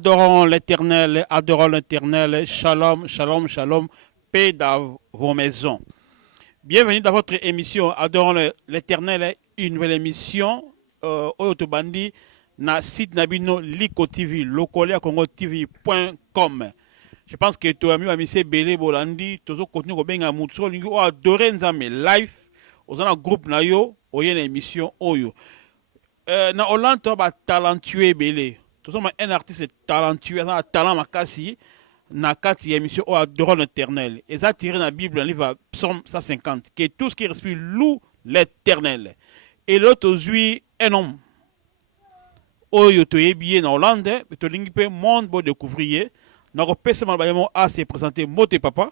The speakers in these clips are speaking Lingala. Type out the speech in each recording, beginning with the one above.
Adorons l'Éternel, shalom, shalom, shalom, paix dans vos maisons. Bienvenue dans votre émission Adorons l'Éternel, une nouvelle émission Oyotobandi na site nabino Liko TV, lokolia Congo TV.com. Je pense que tu as mis à Monsieur Belé Bolandi, toujours contenu ko benga mutso lingi o adorer nzambe live, ozana groupe na yo, oye na émission oyo. Na Hollande to ba talentueux Belé. Tout ça, un artiste talentueux, un talent makasi, na kati émission au adorant l'éternel. Et ça tiré dans la Bible, dans le livre Psaume 150, que tout ce qui respire loue l'éternel. Et l'autre aujourd'hui, un homme. Oyo to bien en Hollande, mais to lingi pe monde bo découvrir. Na repé seulement bayamo a se présenter moté papa.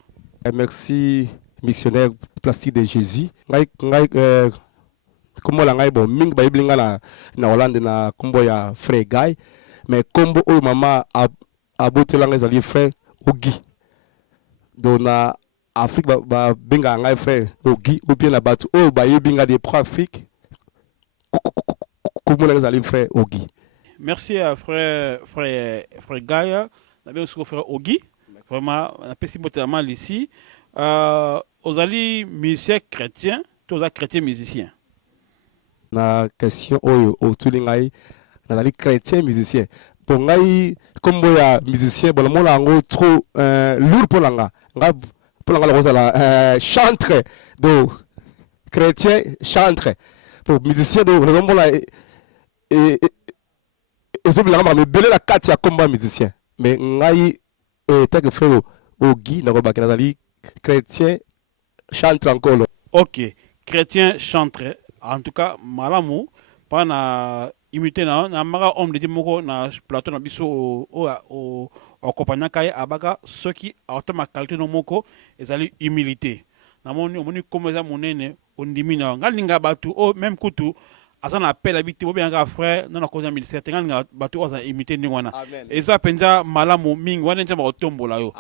Merci missionnaire plastique de Jésus. Comment la ngai bon ming ba iblinga na Hollande na kombo ya frère Guy. Mais comme au maman a beauté langue les frères Ogi. Donc na Afrique ba benga ngai frère Ogi ou bien la batu oh ba yebinga des pro Afrique. Comment les frère Ogi. Merci à frère Gaïa, on a bien aussi frère Ogi. Vraiment, on a pesé beaucoup ici. Aux alliés musiciens chrétiens, tous les chrétiens musiciens. Na question au tulingai, na alliés chrétiens musiciens. Pour ngai, comme boya musicien, bon le monde a trop lourd pour l'anga. Pour l'anga la chantre de chrétien chantre. Pour musicien de le monde là et je me belé la carte ya combat musicien mais ngai tant que frère Ogi na robaka nazali chrétien chantre encore. OK, chrétien chantre en tout cas malamu pas na imiter na mara homme de moko na plateau na biso au compagnie kay abaka ceux qui automa qualité no moko ezali humilité na moni comme ça monene ondimi na ngalinga batu o même kutu asa na appel habité bo bien frère non na cause ministère tenga batu oza imiter ni wana et ça penza malamu mingi wana nzamba otombola yo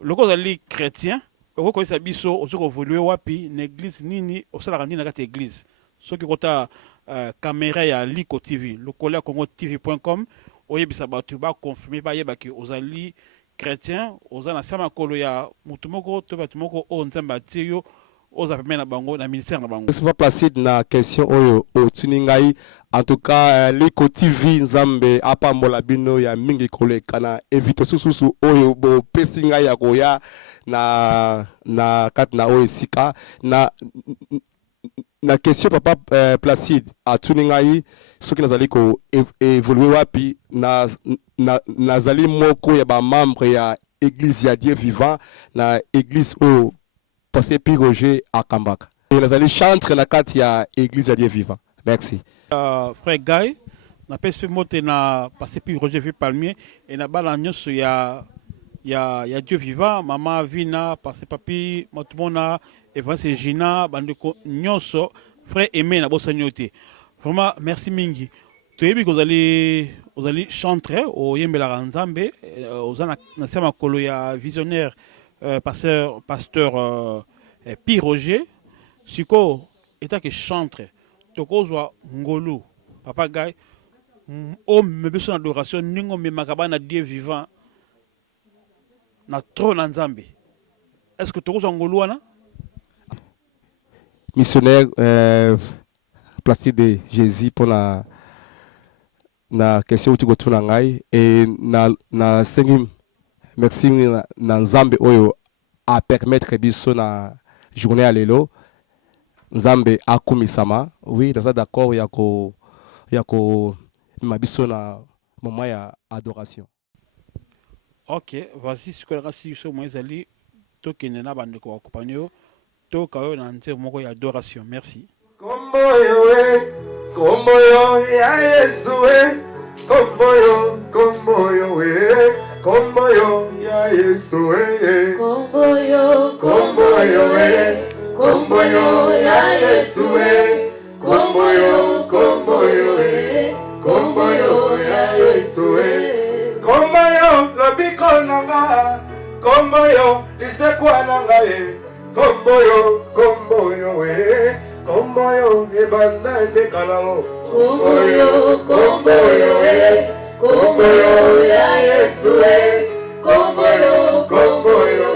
le cause ali chrétien oko ko biso ozoko évoluer wapi na église nini osala kandi na kati église ceux qui kota caméra ya Liko TV lokola Congo TV.com oyebisa batu ba confirmer ba yeba ki ozali chrétien ozana sama kolo ya mutumoko to batumoko o nzamba tiyo oza pemena bango na ministère na bango. Je suis pas placé na question au tuningai en tout cas Liko TV nzambe apambola bino ya mingi koleka na invite sususu oyo bo pesinga ya koya na kat na oesika na question papa Placide à tuningai ceux qui nazali ko évoluer wapi nazali moko ya ba membre ya église ya Dieu vivant na église au passé puis Roger à Kambaka. Et les allés chanter la carte ya église à Dieu vivant. Merci. Frère Guy, na PSP moté na passé puis Roger vu palmier et na balagnos ya Dieu vivant, maman Vina, passé papi, motumona, Evance Gina, bandeko nyonso, frère Aimé na bosagnoté. Vraiment merci mingi. Toyebi ko vous allez chanter au Yembela Nzambe, ozana na sema kolo ya visionnaire pasteur Pi Roger siko eta que chantre tokozwa ngolu papa Guy o mebeso na adoration ningo me makabana Dieu vivant na trône Nzambe. Est-ce que tokozwa ngolu wana missionnaire placé de Jésus pour la question où tu retournes ngai et na sengi merci na Nzambe oyo a permettre biso na journée à lelo Nzambe akumisama oui dans ça d'accord yako mabiso na moment ya adoration. OK, vas-y ce que la si so moezali to kenena bande ko accompagner to kayo na nze moko ya adoration. Merci. Kombo yo ya Yesu kombo yo kombo yo ya Yesu kombo yo ya Yesu kombo yo ya Yesu kombo yo lobiko nanga kombo yo lisekwa nanga kombo yo kombo yo ebanda nde kalao kombo yo ya Yesu kombo yo kombo yo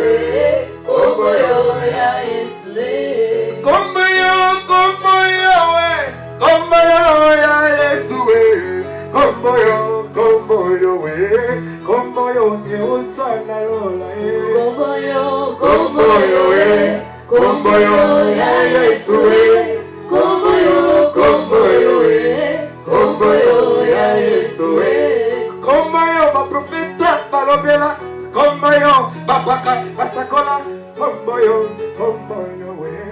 ya Yesu kombo yo ya Yesu kombo yo eutana lola kombo yo ya Yesu kombo yo ya Yesu kombo yo baprofeta balobela kombo yo bapaka basakola kombo yo kombo yo ya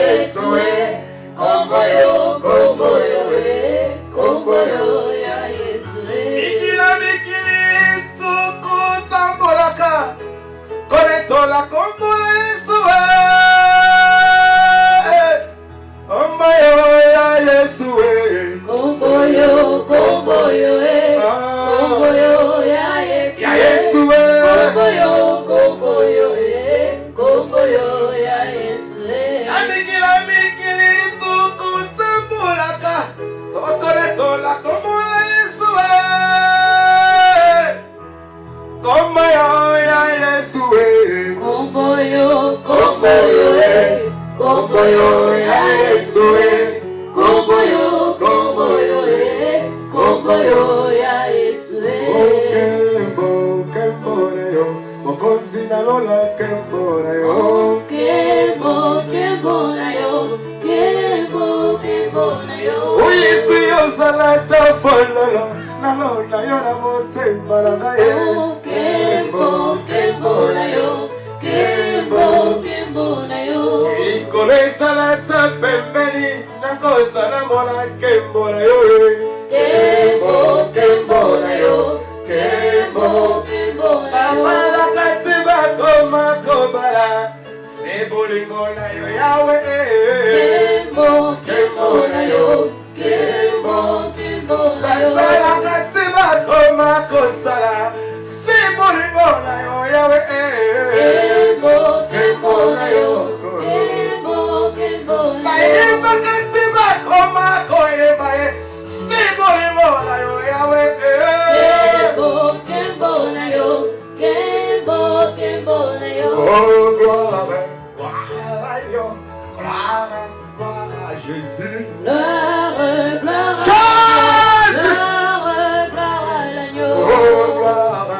Yesu kombo yo ya Yesu mikili tukutambolaka konetola kombo ya Yesu kombo yo ya Yesu kombo yo ya Yesu ya Yesu kombo yo ya Yesu mikili tukutambulaka tokonetola kombo ya Yesu kombo yo ya Yesu kombo yo ya Yesu kombo yo ya Yesu kembo na yo mokonzi na lola kembo na yo Yesu yo salata fololo na lona yo na motema na ngaye kembo na yo ikole salata pembeni na kota na mona kembo na yo kembo na yo Abala katiba koma kobala Sebolingo na yo yawe Kembo na yo Basala katiba koma kosala Sebolingo na yo yawe Kembo na yo Bayemba katiba koma koyemba Sebolingo na yo yawe Oh, gloire à Dieu, gloire à Jésus. Gloire à l'agneau. Oh, gloire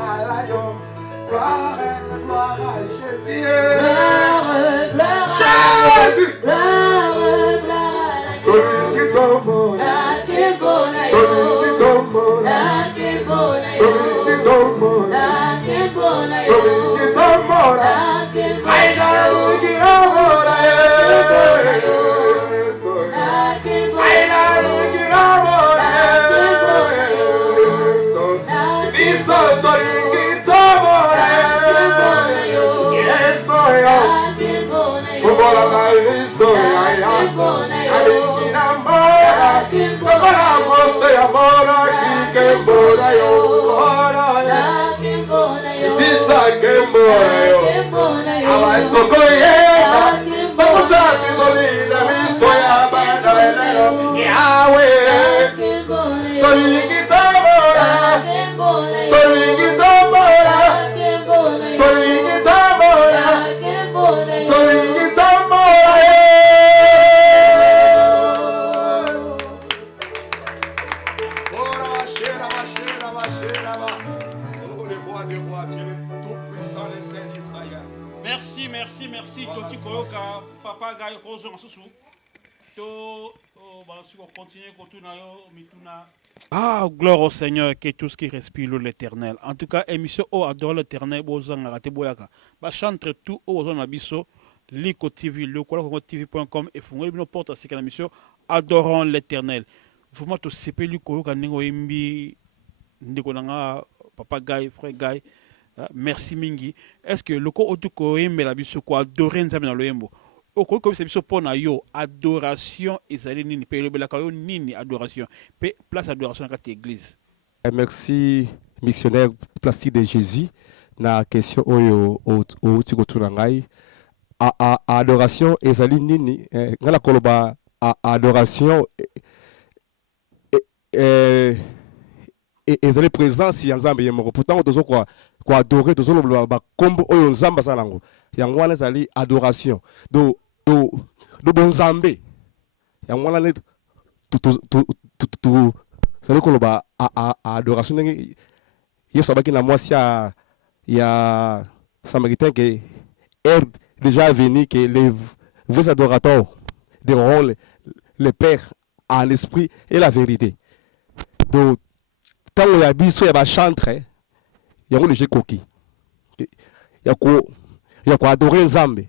à l'agneau, gloire à Jésus. Jésus. Celui qui tombe, celui qui tombe, celui qui tombe. Celui qui t'amore, aïe qui l'amore, Merci. Toti koyoka papa gayo kozo ngasusu. To basi ko continuer ko tuna yo mituna. Ah, gloire au Seigneur, que tout ce qui respire l'Éternel. En tout cas, émission O adore l'Éternel, bozanga rate boyaka. Ba chantre tout o zona biso, Liko TV, le TV.com et fungoli bino porte c'est la mission Adorons l'Éternel. Vous m'avez tout sepelu koyoka nengo imbi ndeko nanga papa Guy, frère Guy. Merci mingi. Est-ce que le ko otuko yembe la biso ko adorer nzambe na loyembo? Oko comme c'est biso pona yo adoration ezali nini pe le belaka yo nini adoration pe place adoration na kati église. Merci missionnaire plastique de Jésus na question oyo otuko tuna ngai adoration ezali nini ngala koloba adoration ezali présence ya nzambe ye moko pourtant tozo kwa adorer tozo loba ba kombo oyo nzamba salango yango wana ezali adoration do bonzambe yango wana ne tu zali koloba adoration ndenge yesu abaki na mwasi ya samaritain que est déjà venu que les vrais adorateurs adoreront le Père en esprit et la vérité. Donc, quand on a vu ça, il y a chantre, il y a un léger coquille. Il y a quoi adorer Nzambe.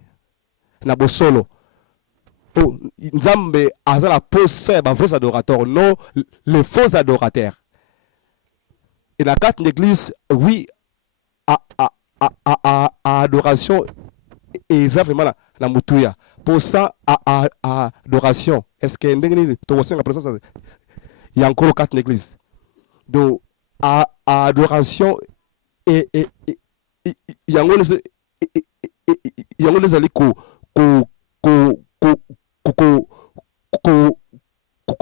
Na bo solo. Nzambe a la pose les vrais adorateurs, non les faux adorateurs. Et la carte d'église, oui, adoration et ça vraiment la mutuya pour ça adoration est-ce que ndenge to wosenga pour ça il y a encore quatre églises donc adoration et il y a ngone zali ko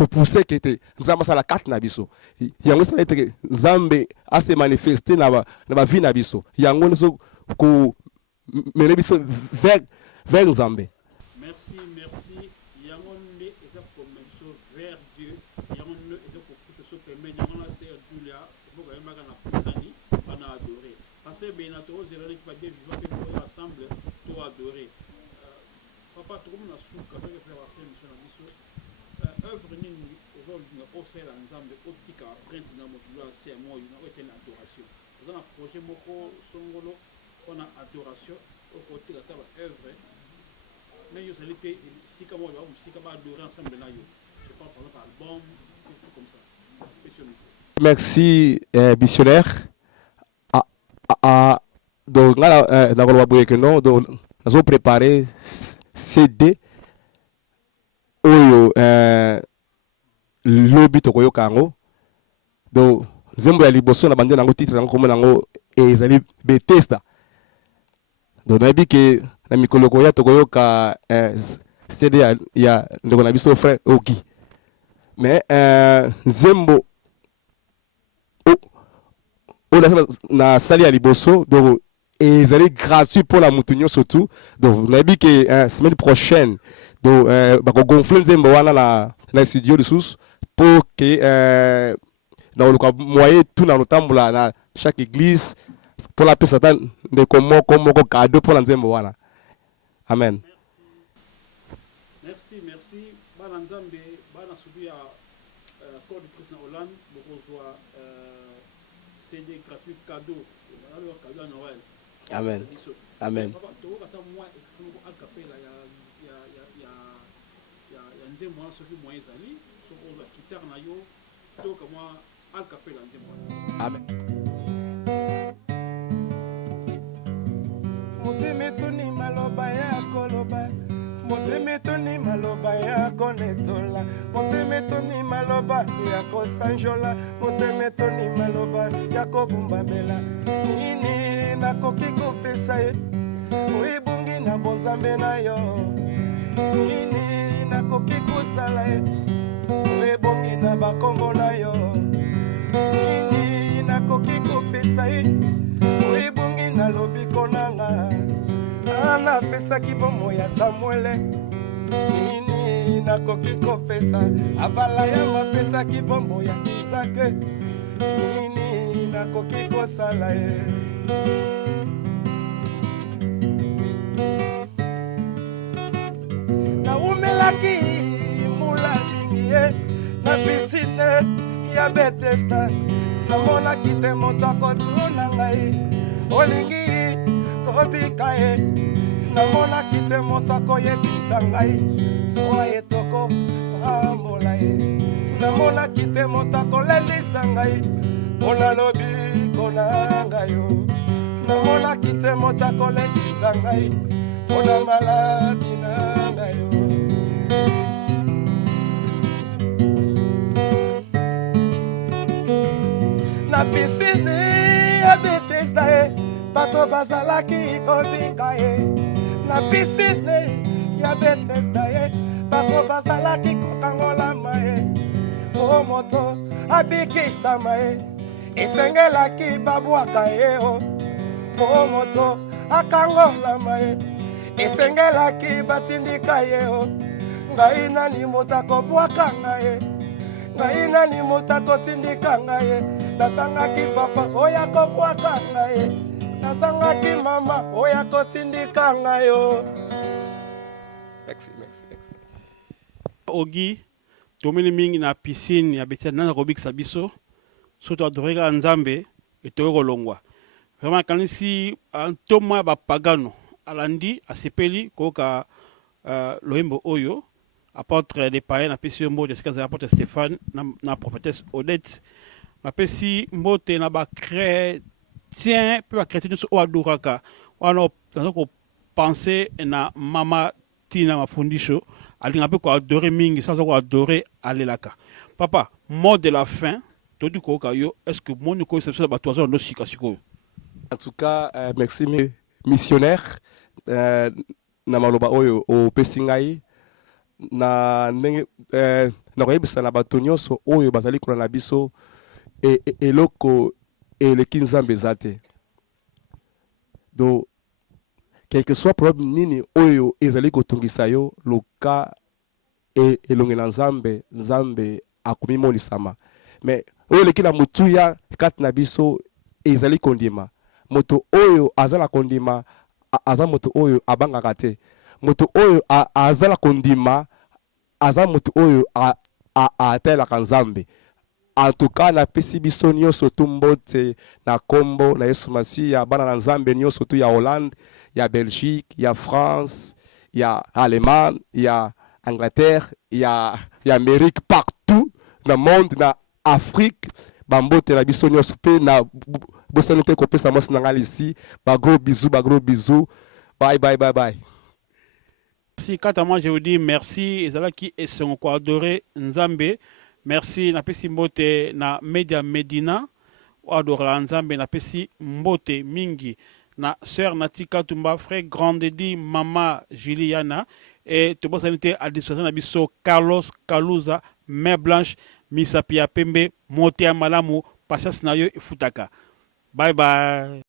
pousser que te nzamba sala quatre na biso yango sala te nzambe a se manifester na ba vie na biso yango so ko mene biso vers nzambe. Merci. Yango ne eza commerciaux vers Dieu. Yango ne eza ko pousser so permet yango na c'est Julia faut quand même na poussani bana adorer. Parce que ben na to zéro qui va bien vivre pour ensemble to adorer. Papa tout na souka que faire après mission na biso. Œuvre nini aujourd'hui na osela nzambe optika prince na motulo c'est moi une autre adoration. Dans un projet moko songolo on a adoration au côté de la œuvre. Mais il y a des si comme on va adorer ensemble là je parle par exemple album tout comme ça. Merci missionnaire. Donc là dans le boye que non donc nous avons préparé CD oyo lobby to koyo kango donc zembo ya liboso na bande nango titre nango komona nango ezali Bethesda. Donc on a dit que na mikolo koya to koyo ka CD ya ndeko na biso frère Ogi mais zembo na sali ya liboso donc ezali gratuit pour la mutunyo surtout donc on a dit que semaine prochaine donc bako gonfler nzembo wana na studio de sous pour que dans le moyen tout dans l'ensemble na chaque église pour la paix Satan de comme cadeau pour nzembo wana amen. Merci bana nzambe bana subi ya code Christ na Hollande beaucoup soit CD gratuit cadeau alors cadeau à Noël. Amen. Amen. Papa to kata moi explique à capella ya nzembo na soki moyen zali so on va guitare na yo to comme à capella nzembo. Amen. Motemetoni maloba ya koloba motemetoni maloba ya konetola motemetoni maloba ya kosanjola motemetoni maloba ya kobumbamela nini nakoki kopesa ye oyebongi na bonzambe na yo nini nakoki kosala ye oyebongi na bakombo na yo nini nakoki kopesa ye oyebongi na lobiko nanga napesaki bomo ya Samuele nini nakoki kopesa abala ya mapesaki bomo ya Isake nini nakoki kosala ye naumelaki mbula mingi ye na pisine ya Bethesda namonaki te moto akotuna ngai olingi kobika ye namonaki te moto akoyebisa ngai soa ye toko pambola ye namonaki te moto akolendisa ngai mpona lobiko na ngai yo namonaki te moto akolendisa ngai mpona maladi na ngai yo na pisine ya Bethesda ye bato bazalaki kobika ye na pisine ya Bethesda ye bato bazalaki kokangolama ye o moto abikisama ye esengelaki babwaka ye o moto akangolama ye esengelaki batindika ye o ngai nani moto akobwaka ngai ngai nani moto akotindika ngai nasangaki papa oyo akobwaka ngai nasangaki mama oyo akotindika ngai o. Merci. Ogi tomeli mingi na piscine ya Bethesda nana kobikisa biso soto adoreka nzambe etoke kolongwa vraiment kanisi ntoma bapagano alandi asepeli koyoka loyembo oyo apôtre des païens napesi yo mbote esika zala apôtre Stéphane na prophétesse Odette napesi mbote na bachrétien mpe bachrétien nyonso oyo adoraka wana naza kopense na mama tina mafundisho alinga mpe koadore mingi so aza koadore alelaka papa mot de la fin todi koyoka yo est-ce que moni koyesa biso na bato aza nano sika sikoyo. En tout cas, merci missionnaire na maloba oyo opesi ngai na ndenge nakoyebisa na bato nyonso oyo bazali kolanda biso eloko eleki nzambe eza te. Donc quel que soit problème nini oyo ezali kotungisa yo loka elongela nzambe akomi monisama mais oyo eleki na motuya kati na biso ezali kondima moto oyo azala kondima aza moto oyo abangaka te moto oyo azala kondima aza moto oyo atelaka nzambe. En tout cas napesi biso nyonso tu mbote na kombo na Yesu Masiya bana na nzambe nyonso tu ya Hollande ya Belgique ya France ya Allemagne ya Angleterre ya Amérique partout dans le monde na Afrique bambote na biso nyonso pe na bosani te kopesa mwasi na ngai ici ba gros bisous bye. Si kata moi je vous dis merci ezalaki esengo ko adorer nzambe. Merci napesi mbote na Media Medina adora nzambe napesi mbote mingi na sœur Natika Tumba frère grande di mama Juliana et tobo sanité à disposition na biso Carlos Kaluza Mère Blanche Misapia Pembe Motia Malamu Patience na yo ifutaka. Bye bye.